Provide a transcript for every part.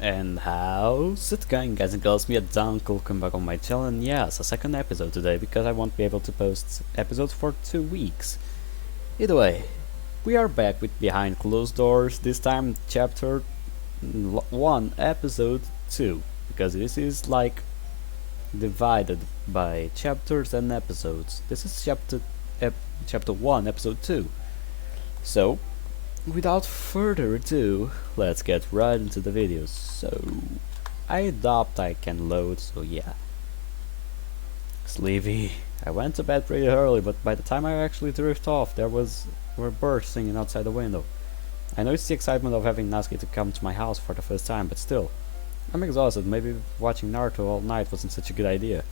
And how's it going, guys and girls? Me a Dunk, welcome back on my channel, and yes, a second episode today because I won't be able to post episodes for 2 weeks. Either way, we are back with Behind Closed Doors, this time chapter 1, episode 2, because this is like divided by chapters and episodes. This is chapter 1, episode 2. So, without further ado, let's get right into the video. So, I doubt I can load, so yeah. Sleepy. I went to bed pretty early, but by the time I actually drift off, were birds singing outside the window. I know it's the excitement of having Natsuki to come to my house for the first time, but still. I'm exhausted. Maybe watching Naruto all night wasn't such a good idea.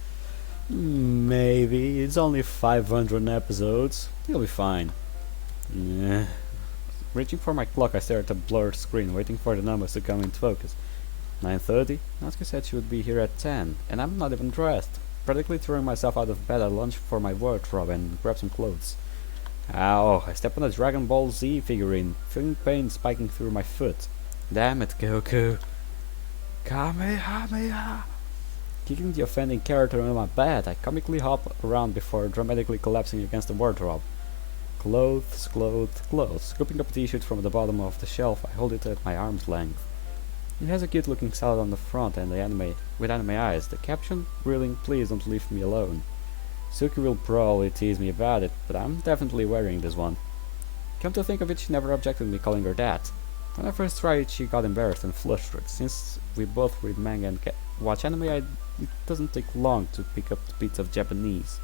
Maybe. It's only 500 episodes. It'll be fine. Yeah. Reaching for my clock, I stare at the blurred screen, waiting for the numbers to come into focus. 9:30? Natsuki said she would be here at 10, and I'm not even dressed. Practically throwing myself out of bed, I lunge for my wardrobe and grab some clothes. Ow, I step on a Dragon Ball Z figurine, feeling pain spiking through my foot. Damn it, Goku. Kamehameha! Kicking the offending character on my bed, I comically hop around before dramatically collapsing against the wardrobe. Clothes, clothes, clothes. Scooping up a t-shirt from the bottom of the shelf, I hold it at my arm's length. It has a cute-looking salad on the front and with anime eyes. The caption reeling, "Please don't leave me alone." Suki will probably tease me about it, but I'm definitely wearing this one. Come to think of it, she never objected me calling her that. When I first tried it, she got embarrassed and flustered. Since we both read manga and watch anime, it doesn't take long to pick up the beats of Japanese.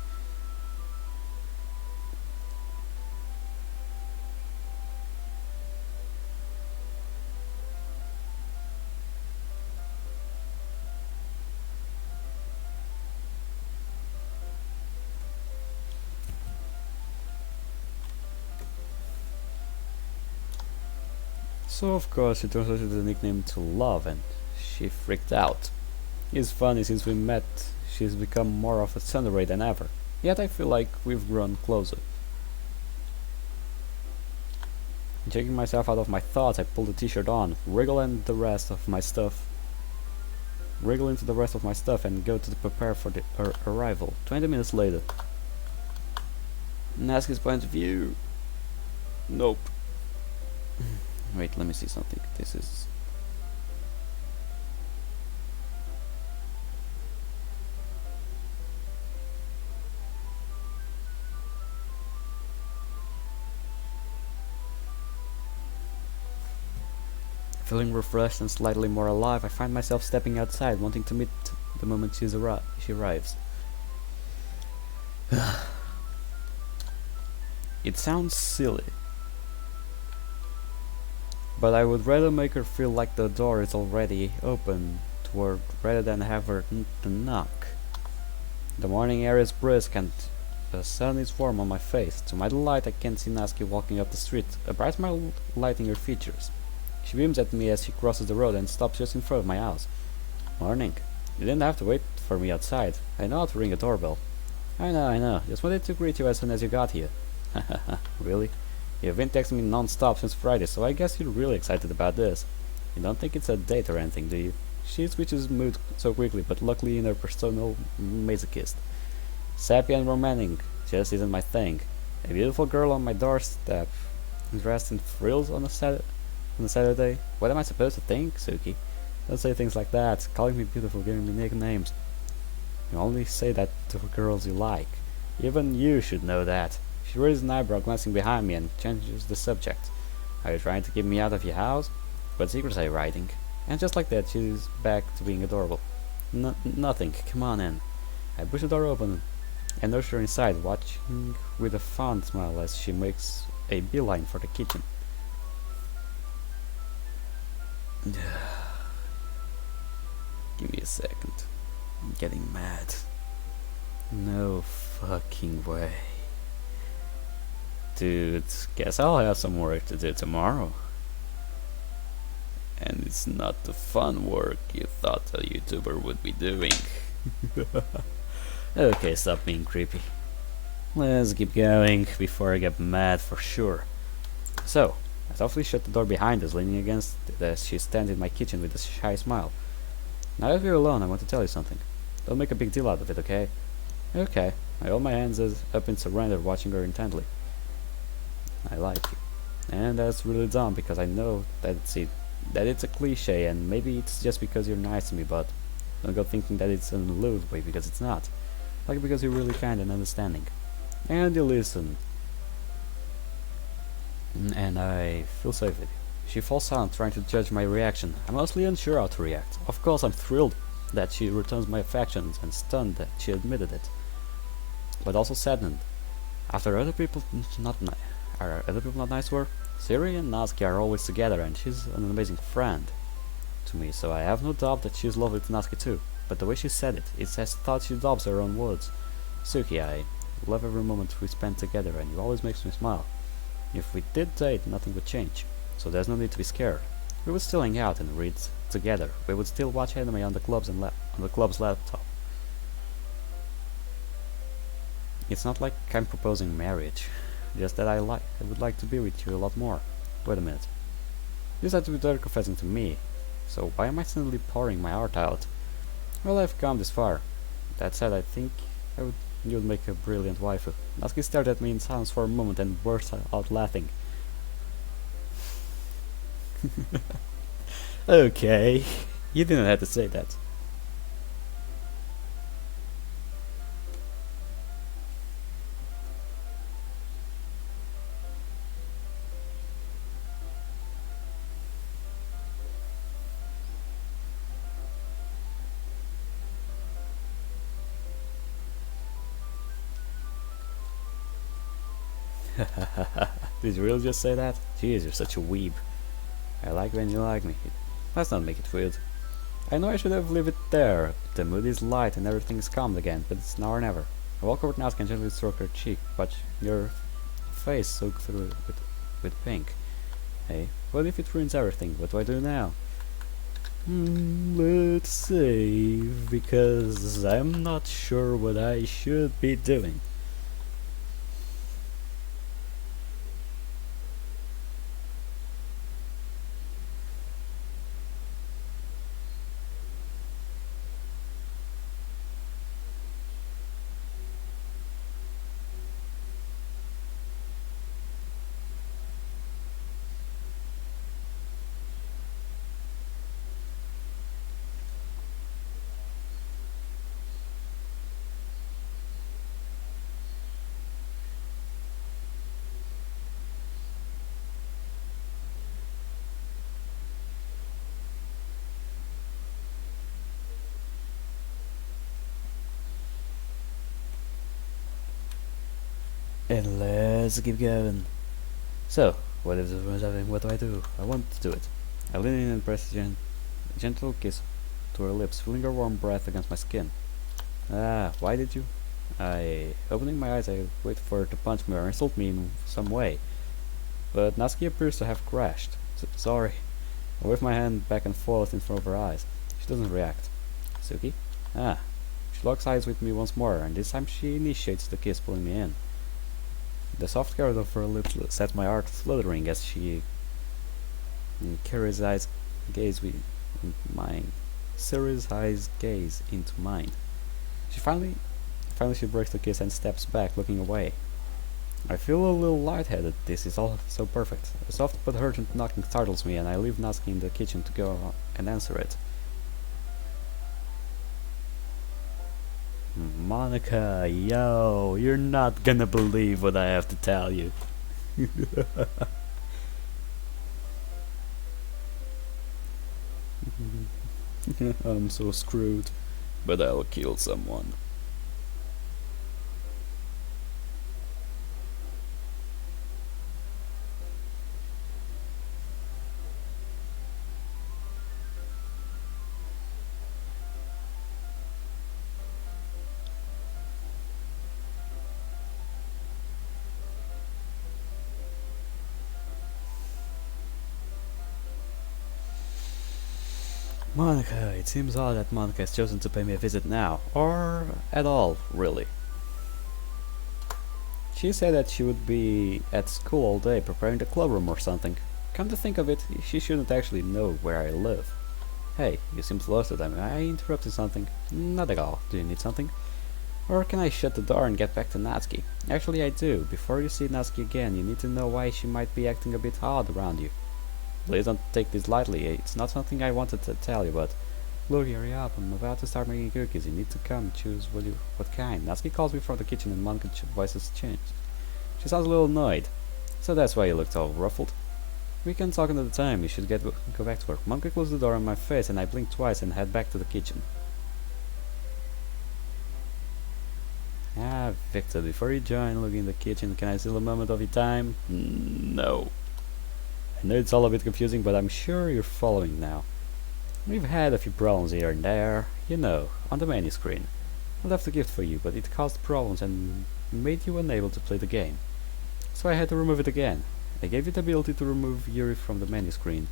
So of course she translated the nickname to Love, and she freaked out. It's funny, since we met, she's become more of a tsundere than ever. Yet I feel like we've grown closer. Taking myself out of my thoughts, I pull the t-shirt on, wriggle into the rest of my stuff, and go to prepare for her arrival. 20 minutes later. Natsuki's point of view. Nope. Wait, let me see something. This is... Feeling refreshed and slightly more alive, I find myself stepping outside, wanting to meet the moment she arrives. It sounds silly, but I would rather make her feel like the door is already open toward rather than have her to knock. The morning air is brisk and the sun is warm on my face. To my delight, I can see Natsuki walking up the street, a bright smile lighting her features. She beams at me as she crosses the road and stops just in front of my house. Morning. You didn't have to wait for me outside. I know how to ring a doorbell. I know. Just wanted to greet you as soon as you got here. Really? You've been texting me non-stop since Friday, so I guess you're really excited about this. You don't think it's a date or anything, do you? She switches mood so quickly, but luckily in her personal masochist. Sappy and romantic just isn't my thing. A beautiful girl on my doorstep, dressed in frills on a Saturday? What am I supposed to think, Suki? Don't say things like that. Calling me beautiful, giving me nicknames. You only say that to girls you like. Even you should know that. She raises an eyebrow, glancing behind me, and changes the subject. Are you trying to keep me out of your house? What secrets are you writing? And just like that, she's back to being adorable. Nothing. Come on in. I push the door open and nurse her inside, watching with a fond smile as she makes a beeline for the kitchen. Give me a second. I'm getting mad. No fucking way. Dude, guess I'll have some work to do tomorrow. And it's not the fun work you thought a YouTuber would be doing. Okay, stop being creepy. Let's keep going before I get mad for sure. So, I softly shut the door behind us, leaning against it as she stands in my kitchen with a shy smile. Now that we're alone, I want to tell you something. Don't make a big deal out of it, okay? Okay. I hold my hands up in surrender, watching her intently. I like you. And that's really dumb because I know that it's a cliche, and maybe it's just because you're nice to me, but don't go thinking that it's in a lewd way, because it's not. Like, because you're really kind and understanding. And you listen. And I feel safe with you. She falls silent, trying to judge my reaction. I'm mostly unsure how to react. Of course, I'm thrilled that she returns my affections and stunned that she admitted it, but also saddened. After other people are other people not nice to her? Siri and Natsuki are always together, and she's an amazing friend to me, so I have no doubt that she's lovely to Natsuki too. But the way she said it's as thought she adopts her own words. Suki, I love every moment we spend together, and you always makes me smile. If we did date, nothing would change, so there's no need to be scared. We would still hang out and read together. We would still watch anime on the club's laptop. It's not like I'm proposing marriage, just that I would like to be with you a lot more. Wait a minute. You said to be there confessing to me, so why am I suddenly pouring my heart out? Well, I've come this far. That said, I think you would make a brilliant wife. Natsuki stared at me in silence for a moment and burst out laughing. Okay, you didn't have to say that. Did you really just say that? Jeez, you're such a weeb. I like when you like me. Let's not make it weird. I know I should have left it there. The mood is light and everything is calm again, but it's now or never. I walk over to Natsuki and gently stroke her cheek, watch your face soak through with pink. Hey, what if it ruins everything? What do I do now? Let's save, because I'm not sure what I should be doing. And let's keep going. So, what if this was happening? What do I do? I want to do it. I lean in and press a gentle kiss to her lips, feeling her warm breath against my skin. Ah, why did you? Opening my eyes, I wait for her to punch me or insult me in some way. But Natsuki appears to have crashed. Sorry. I wave my hand back and forth in front of her eyes. She doesn't react. Suki? Ah. She locks eyes with me once more, and this time she initiates the kiss, pulling me in. The soft caress of her lips sets my heart fluttering as she carries eyes gaze with mine. Siri's eyes gaze into mine. Finally she breaks the kiss and steps back, looking away. I feel a little lightheaded. This is all so perfect. A soft but urgent knocking startles me, and I leave Natsuki in the kitchen to go and answer it. Monica, yo, you're not gonna believe what I have to tell you. I'm so screwed, but I'll kill someone. Monica, it seems odd that Monica has chosen to pay me a visit now, or at all, really. She said that she would be at school all day preparing the club room or something. Come to think of it, she shouldn't actually know where I live. Hey, you seem lost at time. I interrupted something. Not at all. Do you need something? Or can I shut the door and get back to Natsuki? Actually, I do. Before you see Natsuki again, you need to know why she might be acting a bit odd around you. Please don't take this lightly. It's not something I wanted to tell you, but look, hurry up. I'm about to start making cookies. You need to come choose what kind. Natsuki calls me from the kitchen and Monka's voice has changed. She sounds a little annoyed. So that's why you looked all ruffled. We can talk another time. You should go back to work. Monka closed the door on my face and I blinked twice and head back to the kitchen. Ah, Victor, before you join, look in the kitchen. Can I steal a moment of your time? No. I know it's all a bit confusing, but I'm sure you're following now. We've had a few problems here and there, you know, on the menu screen. I left a gift for you, but it caused problems and made you unable to play the game. So I had to remove it again. I gave you the ability to remove Yuri from the menu screen.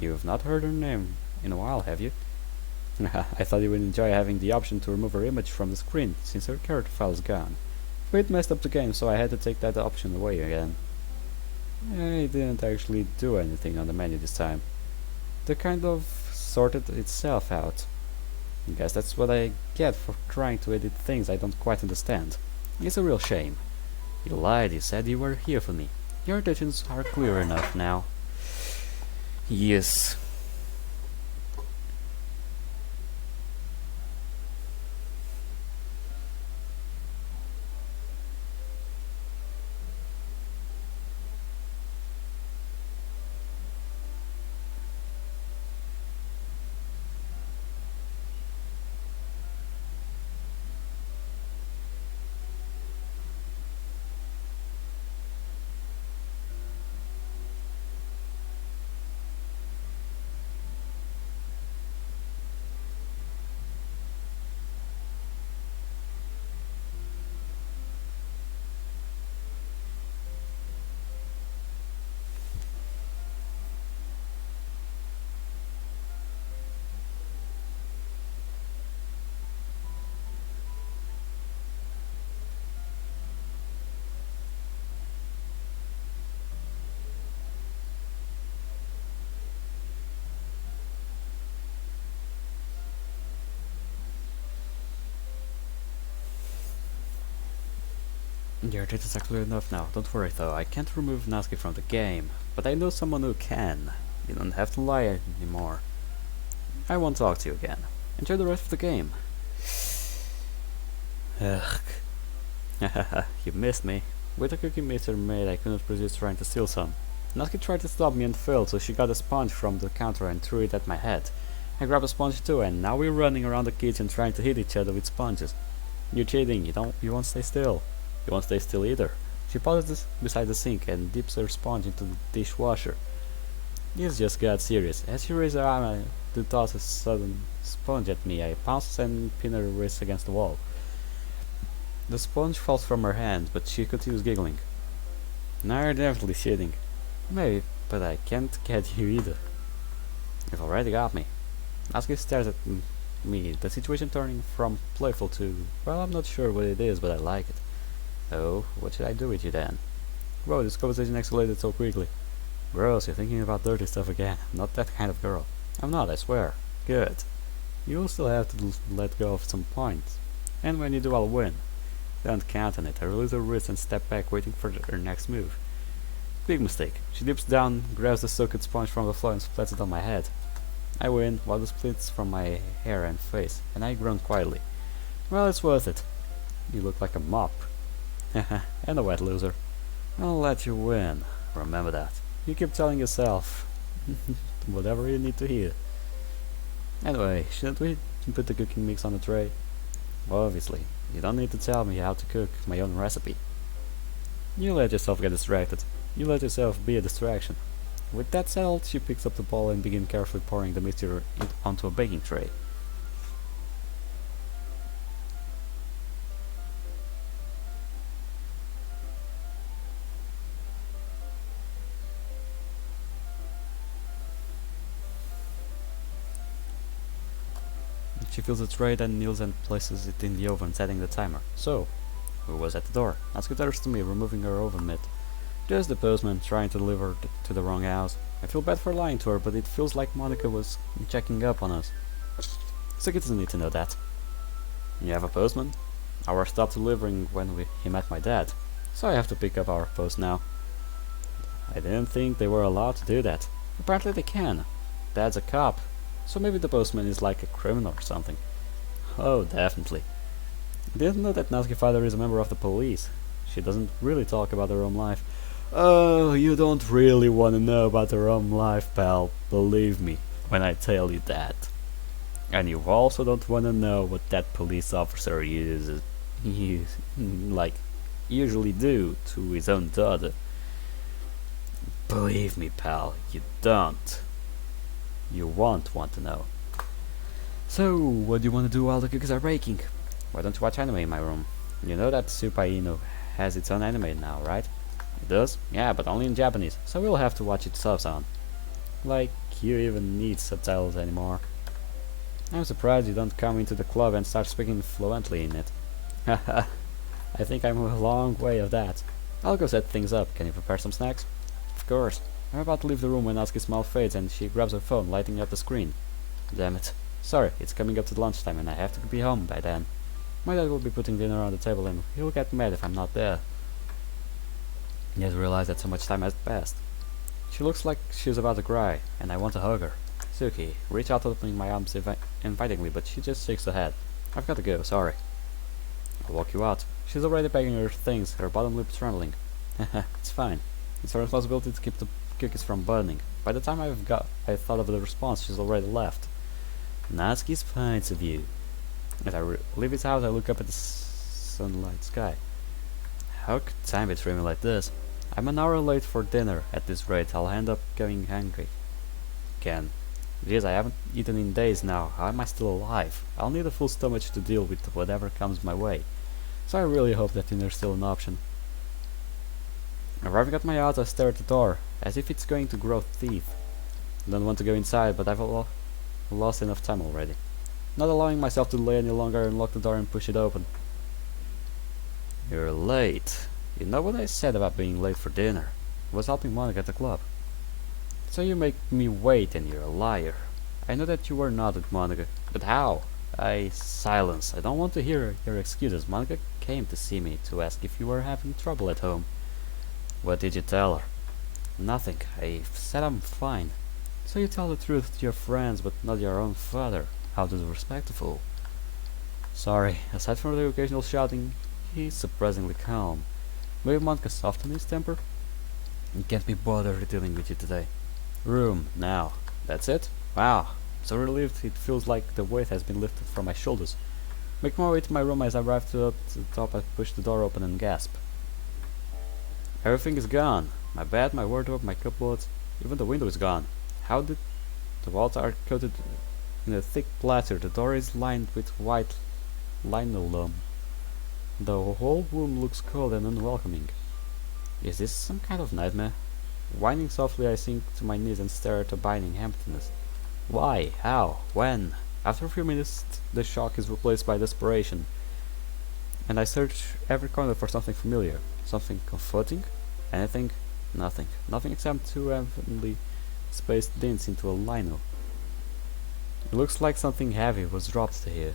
You have not heard her name in a while, have you? I thought you would enjoy having the option to remove her image from the screen, since her character file is gone. But it messed up the game, so I had to take that option away again. I didn't actually do anything on the menu this time. They kind of sorted itself out. I guess that's what I get for trying to edit things I don't quite understand. It's a real shame. You lied, you said you were here for me. Your intentions are clear enough now. Yes. Your data are clear enough now. Don't worry though, I can't remove Natsuki from the game, but I know someone who can. You don't have to lie anymore. I won't talk to you again. Enjoy the rest of the game. Ugh. You missed me. With the cookie meter made, I couldn't resist trying to steal some. Natsuki tried to stop me and failed, so she got a sponge from the counter and threw it at my head. I grabbed a sponge too, and now we're running around the kitchen trying to hit each other with sponges. You're cheating. You won't stay still. You won't stay still either. She pauses beside the sink and dips her sponge into the dishwasher. This just got serious. As she raised her arm to toss a sudden sponge at me, I pounced and pinned her wrist against the wall. The sponge falls from her hand, but she continues giggling. Now you're definitely cheating. Maybe, but I can't get you either. You've already got me. Natsuki stares at me, the situation turning from playful to, well, I'm not sure what it is, but I like it. Oh, what should I do with you then? Whoa, this conversation escalated so quickly. Gross, you're thinking about dirty stuff again. I'm not that kind of girl. I'm not, I swear. Good. You'll still have to let go of some points. And when you do, I'll win. Don't count on it. I release her wrist and step back, waiting for her next move. Big mistake. She dips down, grabs the soaked sponge from the floor and splats it on my head. I win, water splits from my hair and face, and I groan quietly. Well, it's worth it. You look like a mop. And a wet loser. I'll let you win. Remember that. You keep telling yourself whatever you need to hear. Anyway, shouldn't we put the cooking mix on the tray? Well, obviously. You don't need to tell me how to cook my own recipe. You let yourself get distracted. You let yourself be a distraction. With that settled, she picks up the bowl and begins carefully pouring the mixture onto a baking tray. She fills the tray, then kneels and places it in the oven, setting the timer. So, who was at the door? Natsuki turns to me, removing her oven mitt. Just the postman trying to deliver to the wrong house. I feel bad for lying to her, but it feels like Monica was checking up on us. So he doesn't need to know that. You have a postman? Our stopped delivering when he met my dad, so I have to pick up our post now. I didn't think they were allowed to do that. Apparently they can. Dad's a cop, so maybe the postman is like a criminal or something. Oh, definitely. I didn't know that Natsuki's father is a member of the police. She doesn't really talk about her own life. Oh, you don't really want to know about her own life, pal. Believe me when I tell you that. And you also don't want to know what that police officer usually do to his own daughter. Believe me, pal, you don't. You won't want to know. So, what do you want to do while the cookies are baking? Why don't you watch anime in my room? You know that Super Inu has its own anime now, right? It does? Yeah, but only in Japanese, so we'll have to watch it subs-on. Like, you even need subtitles anymore. I'm surprised you don't come into the club and start speaking fluently in it. Haha, I think I'm a long way of that. I'll go set things up. Can you prepare some snacks? Of course. I'm about to leave the room when Natsuki's smile fades and she grabs her phone, lighting up the screen. Damn it. Sorry, it's coming up to lunchtime and I have to be home by then. My dad will be putting dinner on the table and he'll get mad if I'm not there. He has realized that so much time has passed. She looks like she's about to cry, and I want to hug her. Suki, reach out opening my arms invitingly, but she just shakes her head. I've got to go, sorry. I'll walk you out. She's already packing her things, her bottom lip trembling. Haha, it's fine. It's her responsibility to keep the cookies from burning. By the time I thought of the response, she's already left. Natsuki's points of view. As I leave his house, I look up at the sunlight sky. How could time betray me like this? I'm an hour late for dinner. At this rate, I'll end up going hungry again. Geez, I haven't eaten in days now. How am I still alive? I'll need a full stomach to deal with whatever comes my way. So I really hope that dinner's still an option. Arriving at my house, I stare at the door, as if it's going to grow teeth. I don't want to go inside, but I've lost enough time already. Not allowing myself to delay any longer, I unlock the door and push it open. You're late. You know what I said about being late for dinner? I was helping Monica at the club. So you make me wait and you're a liar. I know that you were not with Monica, but how? Silence. I don't want to hear your excuses. Monica came to see me to ask if you were having trouble at home. What did you tell her? Nothing. I said I'm fine. So you tell the truth to your friends, but not your own father. How disrespectful. Sorry, aside from the occasional shouting, he's surprisingly calm. Maybe Monica softened his temper? I can't be bothered dealing with you today. Room, now. That's it? Wow. So relieved it feels like the weight has been lifted from my shoulders. Make my way to my room. As I arrive to the top, I push the door open and gasp. Everything is gone. My bed, my wardrobe, my cupboards, even the window is gone. How did... The walls are coated in a thick plaster. The door is lined with white linoleum. The whole room looks cold and unwelcoming. Is this some kind of nightmare? Whining softly, I sink to my knees and stare at a binding emptiness. Why? How? When? After a few minutes, the shock is replaced by desperation, and I search every corner for something familiar, something comforting. Anything? Nothing. Nothing except two evenly spaced dents into a lino. It looks like something heavy was dropped here.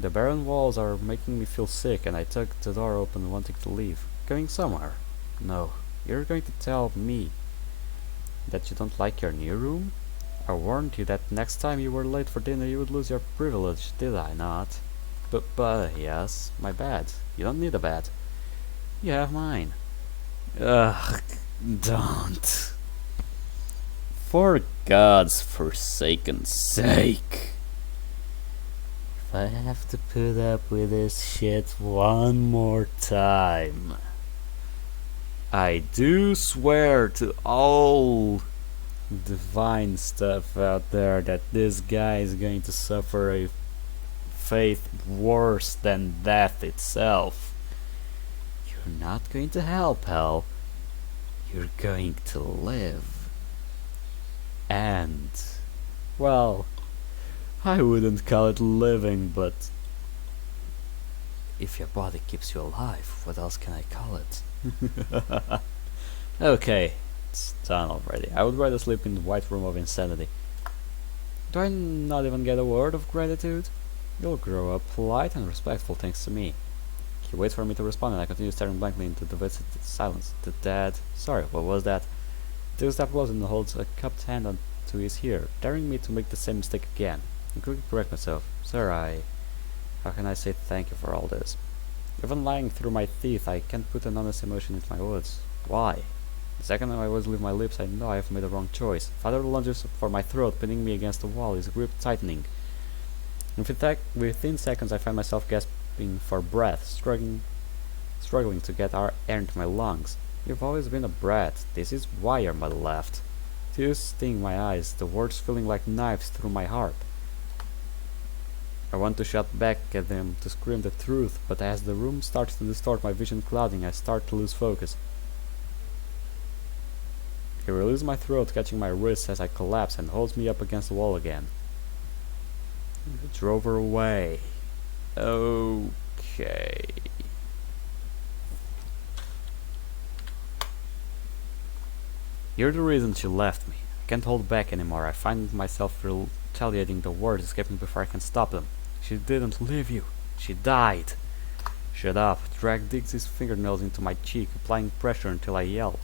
The barren walls are making me feel sick, and I tug the door open, wanting to leave. Going somewhere. No. You're going to tell me that you don't like your new room? I warned you that next time you were late for dinner you would lose your privilege, did I not? But yes, my bed. You don't need a bed. You have mine. Ugh, don't. For God's forsaken sake. If I have to put up with this shit one more time, I do swear to all divine stuff out there that this guy is going to suffer a fate worse than death itself. You're not going to help, pal. You're going to live. And, well, I wouldn't call it living, but if your body keeps you alive, what else can I call it? Okay, it's done already. I would rather sleep in the white room of insanity. Do I not even get a word of gratitude? You'll grow up polite and respectful thanks to me. He waits for me to respond and I continue staring blankly into the visit silence. The dad. Sorry, what was that? Takes that close and holds a cupped hand onto his ear, daring me to make the same mistake again. I quickly correct myself. Sir, how can I say thank you for all this? Even lying through my teeth, I can't put an honest emotion into my words. Why? The second I was leave my lips, I know I have made the wrong choice. Father lunges for my throat, pinning me against the wall, his grip tightening. Within seconds, I find myself gasping for breath, struggling to get air into my lungs. You've always been a brat. This is why your mother left. Tears sting my eyes, the words feeling like knives through my heart. I want to shout back at them to scream the truth, but as the room starts to distort, my vision clouding, I start to lose focus. He releases my throat, catching my wrists as I collapse, and holds me up against the wall again. I drove her away. Okay. You're the reason she left me. I can't hold back anymore. I find myself retaliating, the words escaping before I can stop them. She didn't leave you. She died. Shut up. Drag digs his fingernails into my cheek, applying pressure until I yelp.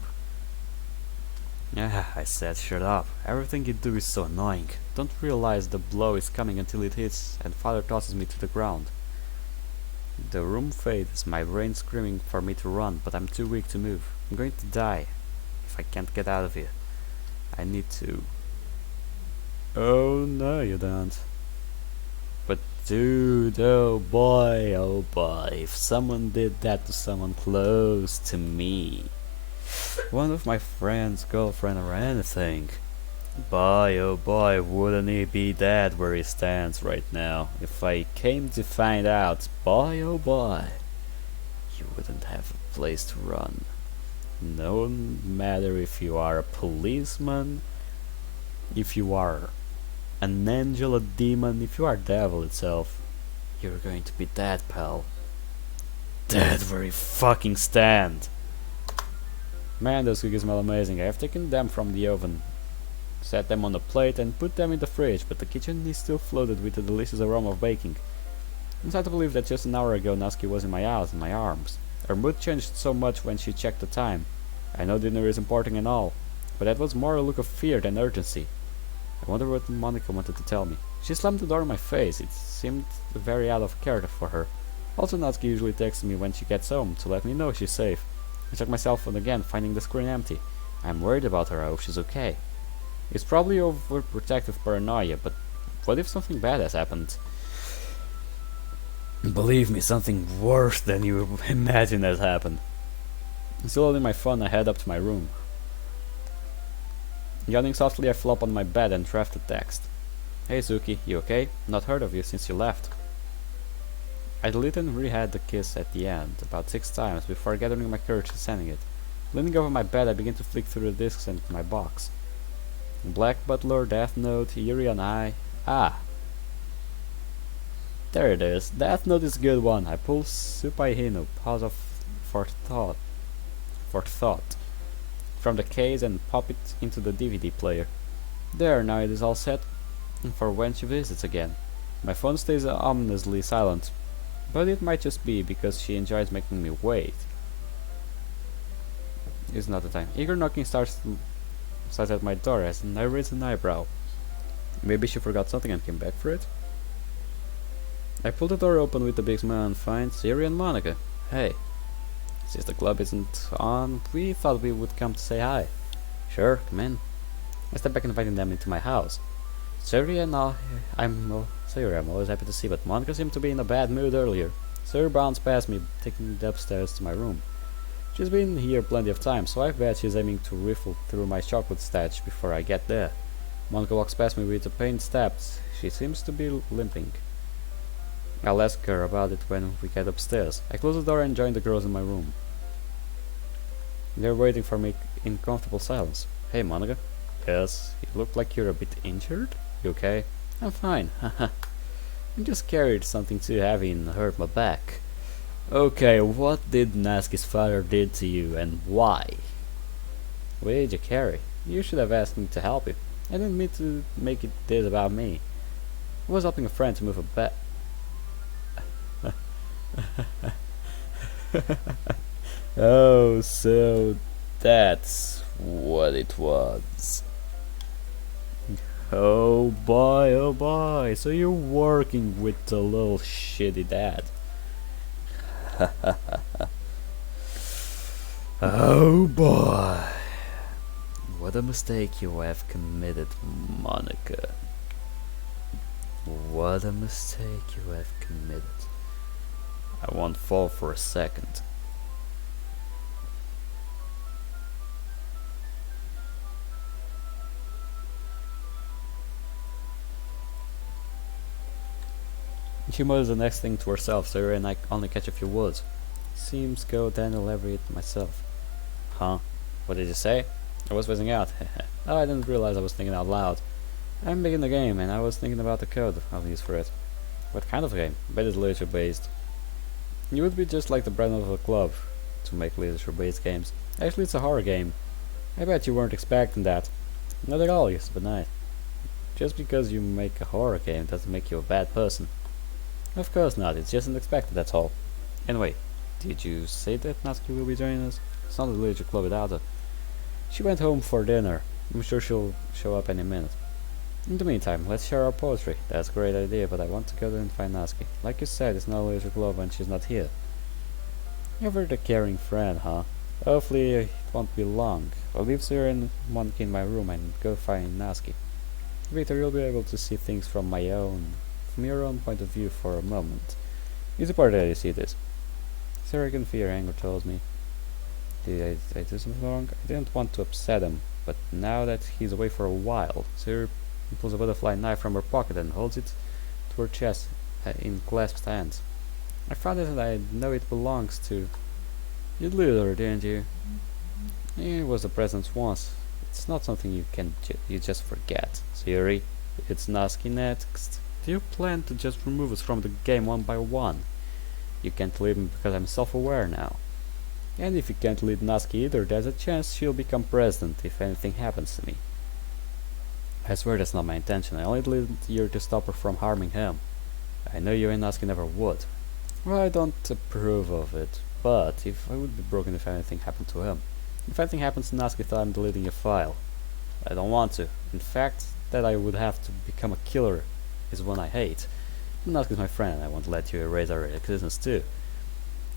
I said shut up. Everything you do is so annoying. Don't realize the blow is coming until it hits, and father tosses me to the ground. The room fades, my brain screaming for me to run, but I'm too weak to move. I'm going to die. If I can't get out of here, I need to. Oh no, you don't. But dude, oh boy, if someone did that to someone close to me, one of my friend's girlfriend or anything, boy, oh boy, wouldn't he be dead where he stands right now? If I came to find out, boy, oh boy, you wouldn't have a place to run. No matter if you are a policeman, if you are an angel, a demon, if you are devil itself, you're going to be dead, pal. Dead where you fucking stand. Man, those cookies smell amazing. I have taken them from the oven, set them on a plate and put them in the fridge, but the kitchen is still flooded with the delicious aroma of baking. I'm sad to believe that just an hour ago Natsuki was in my house, in my arms. Her mood changed so much when she checked the time. I know dinner is important and all, but that was more a look of fear than urgency. I wonder what Monica wanted to tell me. She slammed the door in my face. It seemed very out of character for her. Also, Natsuki usually texts me when she gets home to let me know she's safe. I check my cell phone again, finding the screen empty. I'm worried about her. I hope she's okay. It's probably overprotective paranoia, but what if something bad has happened? Believe me, something worse than you imagine has happened. Still holding my phone, I head up to my room. Yawning softly, I flop on my bed and draft a text. Hey Suki, you okay? Not heard of you since you left. I deleted and reread the kiss at the end, about 6 times, before gathering my courage and sending it. Leaning over my bed, I begin to flick through the discs and my box. Black Butler, Death Note, Yuri and I. Ah! There it is. Death Note is a good one. I pull Supai Hino, pause for thought, from the case and pop it into the DVD player. There, now it is all set for when she visits again. My phone stays ominously silent, but it might just be because she enjoys making me wait. It's not the time. Eager knocking starts at my door as I raise an eyebrow. Maybe she forgot something and came back for it? I pull the door open with a big smile and find Siri and Monica. Hey. Since the club isn't on, we thought we would come to say hi. Sure, come in. I step back inviting them into my house. Siri and I'm always happy to see, but Monica seemed to be in a bad mood earlier. Siri bounds past me, taking me upstairs to my room. She's been here plenty of times, so I bet she's aiming to riffle through my chocolate stash before I get there. Monica walks past me with a pained step. She seems to be limping. I'll ask her about it when we get upstairs. I close the door and join the girls in my room. They're waiting for me in comfortable silence. Hey, Monica. Yes, you look like you're a bit injured. You okay? I'm fine. Haha. I just carried something too heavy and hurt my back. Okay, what did Natsuki's father did to you and why? What did you carry? You should have asked me to help you. I didn't mean to make it this about me. I was helping a friend to move a bed. Oh, so that's what it was. Oh boy, so you're working with the little shitty dad. Oh boy. What a mistake you have committed, Monica. What a mistake you have committed. I won't fall for a second. She mutters the next thing to herself, so and I only catch a few words. Seems go then elaborate myself. Huh? What did you say? I was fizzing out. Oh, I didn't realize I was thinking out loud. I'm making the game, and I was thinking about the code I'll use for it. What kind of game? Bet it's literature based. You would be just like the brand of a club to make literature based games. Actually, it's a horror game. I bet you weren't expecting that. Not at all, yes, but nice. Just because you make a horror game doesn't make you a bad person. Of course not, it's just unexpected, that's all. Anyway, did you say that Natsuki will be joining us? It's not a literature club without her. She went home for dinner. I'm sure she'll show up any minute. In the meantime, let's share our poetry. That's a great idea, but I want to go there and find Natsuki. Like you said, it's not a literature club when she's not here. You're the caring friend, huh? Hopefully it won't be long. I'll leave Zero and Monkey in my room and go find Natsuki. Later you'll be able to see things from your own point of view for a moment. It's important that you see this. Sarah can feel anger towards me. Did I do something wrong? I didn't want to upset him, but now that he's away for a while, Sarah pulls a butterfly knife from her pocket and holds it to her chest in clasped hands. I found it and I know it belongs to... You blew her, didn't you? It was a present once. It's not something you just forget. Siri, it's Natsuki next. Do you plan to just remove us from the game one by one? You can't leave me because I'm self-aware now. And if you can't lead Natsuki either, there's a chance she'll become president if anything happens to me. I swear that's not my intention. I only lead you to stop her from harming him. I know you and Natsuki never would. Well, I don't approve of it, but if I would be broken if anything happened to him. If anything happens to Natsuki, I'm deleting your file. I don't want to. In fact, that I would have to become a killer is one I hate. Natsuki's my friend, and I won't let you erase our existence too.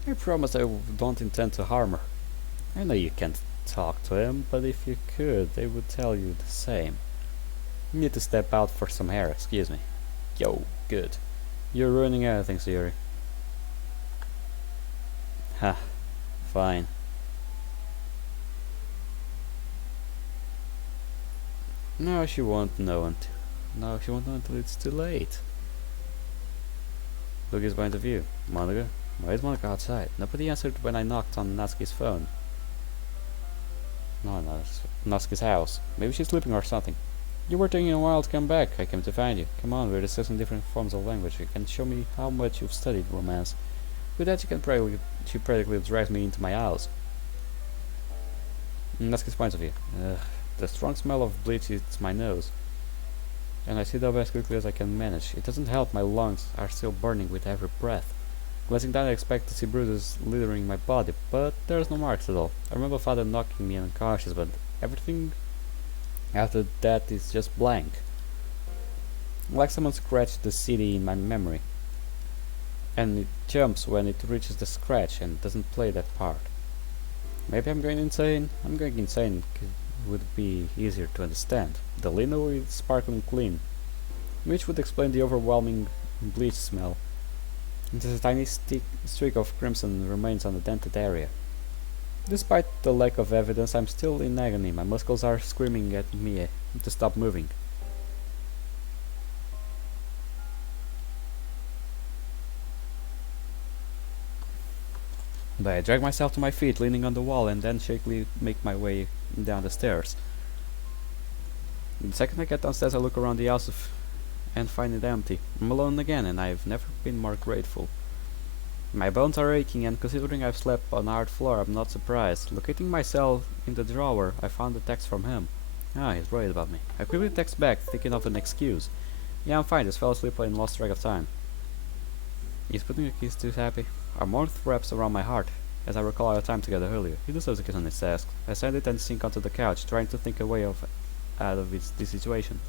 I promise I don't intend to harm her. I know you can't talk to him, but if you could, they would tell you the same. You need to step out for some air, excuse me. Yo, good. You're ruining everything, Siri. Ha, fine. No, she won't know until it's too late. Look his point of view. Monica? Why is Monica outside? Nobody answered when I knocked on Natsuki's phone. No, Natsuki's house. Maybe she's sleeping or something. You were taking a while to come back. I came to find you. Come on, we're discussing different forms of language. You can show me how much you've studied romance. With that, she practically dragged me into my house. Natsuki's point of view. The strong smell of bleach hits my nose, and I sit up as quickly as I can manage. It doesn't help, my lungs are still burning with every breath. Glancing down, I expect to see bruises littering my body, but there's no marks at all. I remember father knocking me unconscious, but everything after that is just blank. Like someone scratched the CD in my memory, and it jumps when it reaches the scratch and doesn't play that part. Maybe I'm going insane? I'm going insane. Would be easier to understand. The lino is sparkling clean, which would explain the overwhelming bleach smell. And there's a tiny streak of crimson remains on the dented area. Despite the lack of evidence, I'm still in agony. My muscles are screaming at me to stop moving. But I drag myself to my feet, leaning on the wall, and then shakily make my way down the stairs. The second I get downstairs, I look around the house and find it empty. I'm alone again, and I've never been more grateful. My bones are aching, and considering I've slept on hard floor, I'm not surprised. Locating myself in the drawer, I found a text from him. Ah, he's worried about me. I quickly text back, thinking of an excuse. Yeah, I'm fine, just fell asleep and lost track of time. He's putting a kiss too happy. A warmth wraps around my heart, as I recall our time together earlier. He deserves a kiss on his desk. I send it and sink onto the couch, trying to think a way out of this situation.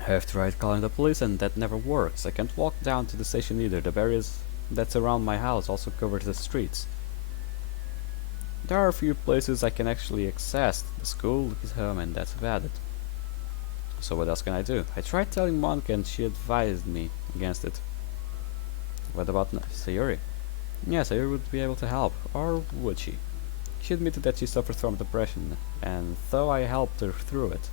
I have tried calling the police and that never works. I can't walk down to the station either. The barriers that surround my house also cover the streets. There are a few places I can actually access. The school, his home, and that's about it. So what else can I do? I tried telling Monica and she advised me against it. What about Sayuri? Yes, Sayuri would be able to help. Or would she? She admitted that she suffers from depression, and though I helped her through it,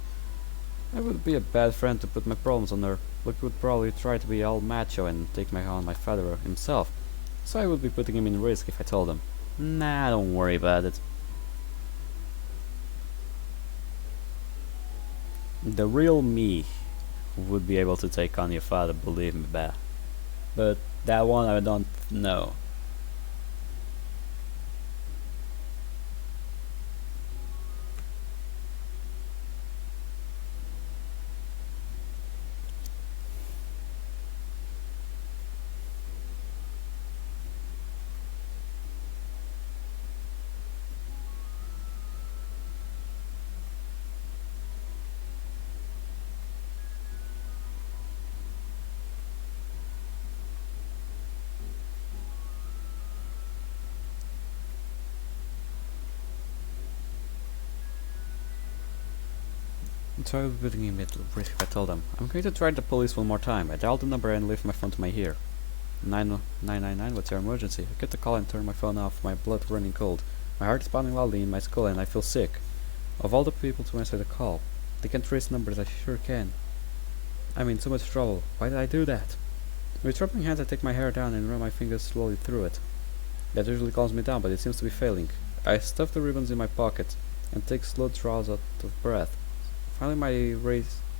I would be a bad friend to put my problems on her. Luke would probably try to be all macho and take on my father himself, so I would be putting him in risk if I told him. Nah, don't worry about it. The real me would be able to take on your father, believe me, but that one I don't know. So I would be putting him at risk if I told them. I'm going to try the police one more time. I dialed the number and lift my phone to my ear. 999, what's your emergency? I get the call and turn my phone off, my blood running cold. My heart is pounding loudly in my skull and I feel sick. Of all the people to answer the call, they can't trace numbers, I sure can. I'm in so much trouble. Why did I do that? With trembling hands I take my hair down and run my fingers slowly through it. That usually calms me down, but it seems to be failing. I stuff the ribbons in my pocket and take slow draws out of breath. Finally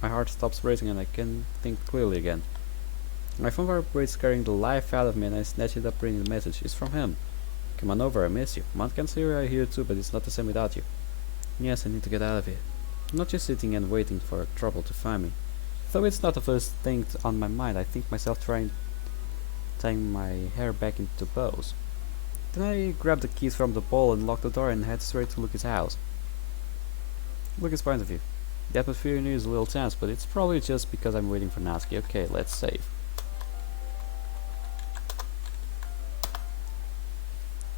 my heart stops racing and I can think clearly again. My phone vibrates, scaring the life out of me, and I snatch it up reading the message. It's from him. Come on over, I miss you. Mount can see you here too, but it's not the same without you. Yes, I need to get out of here. I'm not just sitting and waiting for trouble to find me. Though it's not the first thing on my mind, I think myself tying my hair back into bows. Then I grab the keys from the bowl and lock the door and head straight to Lucas' house. Lucas' point of view. The atmosphere in here is a little tense, but it's probably just because I'm waiting for Natsuki. Okay, let's save.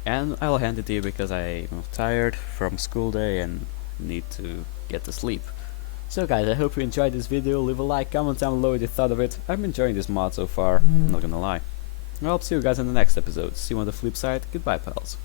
And I'll hand it to you because I'm tired from school day and need to get to sleep. So guys, I hope you enjoyed this video. Leave a like, comment down below what you thought of it. I'm enjoying this mod so far, I'm not gonna lie. I hope to see you guys in the next episode. See you on the flip side. Goodbye, pals.